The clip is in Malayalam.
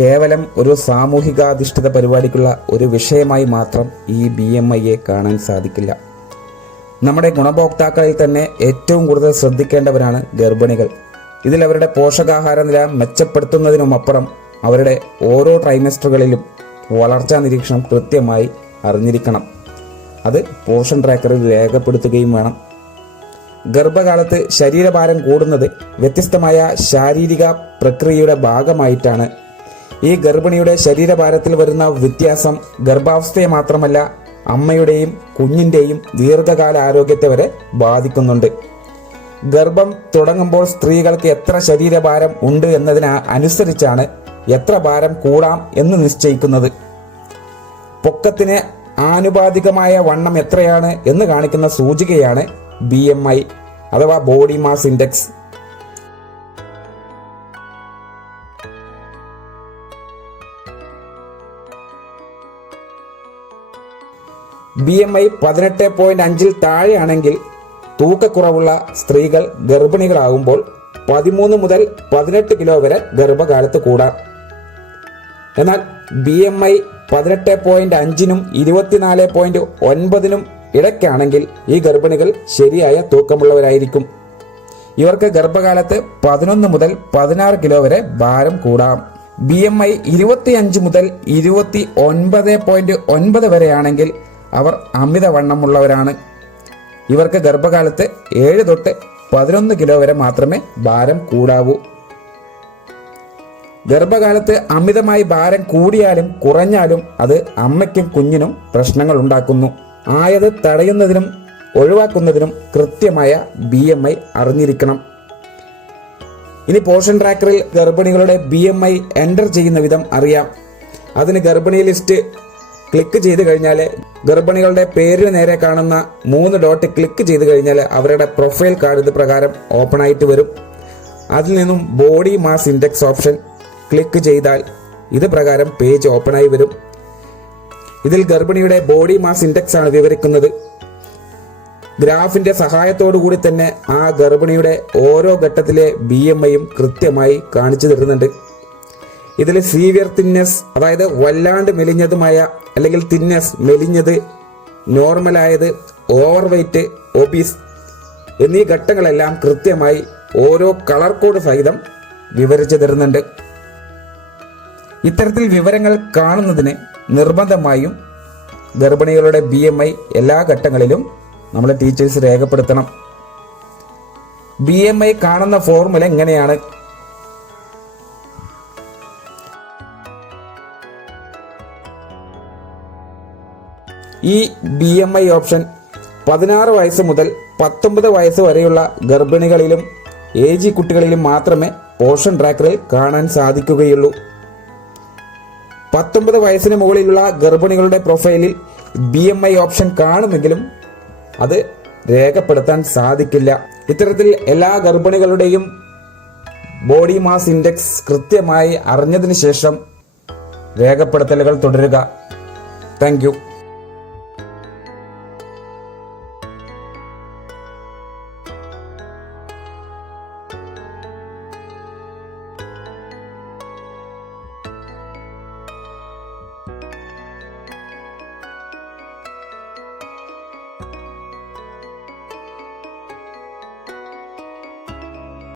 കേവലം ഒരു സാമൂഹികാധിഷ്ഠിത പരിപാടിക്കുള്ള ഒരു വിഷയമായി മാത്രം ഈ ബി എം ഐയെ കാണാൻ സാധിക്കില്ല. നമ്മുടെ ഗുണഭോക്താക്കളിൽ തന്നെ ഏറ്റവും കൂടുതൽ ശ്രദ്ധിക്കേണ്ടവരാണ് ഗർഭിണികൾ. ഇതിൽ അവരുടെ പോഷകാഹാര നില മെച്ചപ്പെടുത്തുന്നതിനുമപ്പുറം അവരുടെ ഓരോ ട്രൈമസ്റ്ററുകളിലും വളർച്ചാ നിരീക്ഷണം കൃത്യമായി അറിഞ്ഞിരിക്കണം. അത് പോഷൻ ട്രാക്കറിൽ രേഖപ്പെടുത്തുകയും വേണം. ഗർഭകാലത്ത് ശരീരഭാരം കൂടുന്നത് വ്യത്യസ്തമായ ശാരീരിക പ്രക്രിയയുടെ ഭാഗമായിട്ടാണ് ഈ ഗർഭിണിയുടെ ശരീരഭാരത്തിൽ വരുന്ന വ്യത്യാസം ഗർഭാവസ്ഥയെ മാത്രമല്ല അമ്മയുടെയും കുഞ്ഞിന്റെയും ദീർഘകാല ആരോഗ്യത്തെ വരെ ബാധിക്കുന്നുണ്ട്. ഗർഭം തുടങ്ങുമ്പോൾ സ്ത്രീകൾക്ക് എത്ര ശരീരഭാരം ഉണ്ട് എന്നതിന് അനുസരിച്ചാണ് എത്ര ഭാരം കൂടാം എന്ന് നിശ്ചയിക്കുന്നത്. പൊക്കത്തിന് ആനുപാതികമായ വണ്ണം എത്രയാണ് എന്ന് കാണിക്കുന്ന സൂചികയാണ് ബി അഥവാ body mass index. B M I പതിനെട്ട് പോയിന്റ് അഞ്ചിൽ താഴെയാണെങ്കിൽ തൂക്കക്കുറവുള്ള സ്ത്രീകൾ ഗർഭിണികളാകുമ്പോൾ പതിമൂന്ന് മുതൽ പതിനെട്ട് കിലോ വരെ ഗർഭകാലത്ത് കൂടാം. എന്നാൽ ബി എം ഐ പതിനെട്ട് പോയിന്റ് അഞ്ചിനും ഇരുപത്തിനാല് പോയിന്റ് ഒൻപതിനും ഇടയ്ക്കാണെങ്കിൽ ഈ ഗർഭിണികൾ ശരിയായ തൂക്കമുള്ളവരായിരിക്കും. ഇവർക്ക് ഗർഭകാലത്ത് പതിനൊന്ന് മുതൽ പതിനാറ് കിലോ വരെ ഭാരം കൂടാം. ബി എം ഐ ഇരുപത്തിയഞ്ച് മുതൽ ഇരുപത്തി ഒൻപത് പോയിന്റ് ഒൻപത് വരെയാണെങ്കിൽ അവർ അമിതവണ്ണമുള്ളവരാണ്. ഇവർക്ക് ഗർഭകാലത്ത് ഏഴ് തൊട്ട് പതിനൊന്ന് കിലോ വരെ മാത്രമേ ഭാരം കൂടാവൂ. ഗർഭകാലത്ത് അമിതമായി ഭാരം കൂടിയാലും കുറഞ്ഞാലും അത് അമ്മയ്ക്കും കുഞ്ഞിനും പ്രശ്നങ്ങൾ ഉണ്ടാക്കുന്നു. ആയത് തടയുന്നതിനും ഒഴിവാക്കുന്നതിനും കൃത്യമായ ബി എം ഐ അറിഞ്ഞിരിക്കണം. ഇനി പോഷൻ ട്രാക്കറിൽ ഗർഭിണികളുടെ ബി എം ഐ എന്റർ ചെയ്യുന്ന വിധം അറിയാം. അതിന് ഗർഭിണി ലിസ്റ്റ് ക്ലിക്ക് ചെയ്ത് കഴിഞ്ഞാൽ ഗർഭിണികളുടെ പേരിന് നേരെ കാണുന്ന മൂന്ന് ഡോട്ട് ക്ലിക്ക് ചെയ്ത് കഴിഞ്ഞാൽ അവരുടെ പ്രൊഫൈൽ കാർഡ് ഇത് പ്രകാരം ഓപ്പൺ ആയിട്ട് വരും. അതിൽ നിന്നും body mass index option click ചെയ്താൽ ഇത് പ്രകാരം പേജ് ആയി വരും. ഇതിൽ ഗർഭിണിയുടെ ബോഡി മാസ് ഇൻഡെക്സ് ആണ് വിവരിക്കുന്നത്. ഗ്രാഫിന്റെ കൂടി തന്നെ ആ ഗർഭിണിയുടെ ഓരോ ഘട്ടത്തിലെ ബി എം ഐയും കൃത്യമായി കാണിച്ചു തരുന്നുണ്ട്. ഇതിൽ സീവിയർ തിന്നസ് അതായത് വല്ലാണ്ട് മെലിഞ്ഞതുമായ അല്ലെങ്കിൽ തിന്നസ് മെലിഞ്ഞത് നോർമലായത് ഓവർ വെയ്റ്റ് ഒബീസ് എന്നീ ഘട്ടങ്ങളെല്ലാം കൃത്യമായി ഓരോ കളർ കോഡ് സഹിതം വിവരിച്ചു തരുന്നുണ്ട്. ഇത്തരത്തിൽ വിവരങ്ങൾ കാണുന്നതിന് നിർബന്ധമായും ഗർഭിണികളുടെ ബി എം ഐ എല്ലാ ഘട്ടങ്ങളിലും നമ്മളെ ടീച്ചേഴ്സ് രേഖപ്പെടുത്തണം. ബി എം ഐ കാണുന്ന ഫോർമുല എങ്ങനെയാണ്? ഈ ബി എം ഐ ഓപ്ഷൻ പതിനാറ് വയസ്സ് മുതൽ പത്തൊമ്പത് വയസ്സ് വരെയുള്ള ഗർഭിണികളിലും ഏജി കുട്ടികളിലും മാത്രമേ പോഷൻ ട്രാക്കറിൽ കാണാൻ സാധിക്കുകയുള്ളൂ. പത്തൊമ്പത് വയസ്സിന് മുകളിലുള്ള ഗർഭിണികളുടെ പ്രൊഫൈലിൽ ബി എം ഐ ഓപ്ഷൻ കാണുമെങ്കിലും അത് രേഖപ്പെടുത്താൻ സാധിക്കില്ല. ഇത്തരത്തിൽ എല്ലാ ഗർഭിണികളുടെയും ബോഡി മാസ് ഇൻഡെക്സ് കൃത്യമായി അറിഞ്ഞതിന് ശേഷം രേഖപ്പെടുത്തലുകൾ തുടരുക. താങ്ക്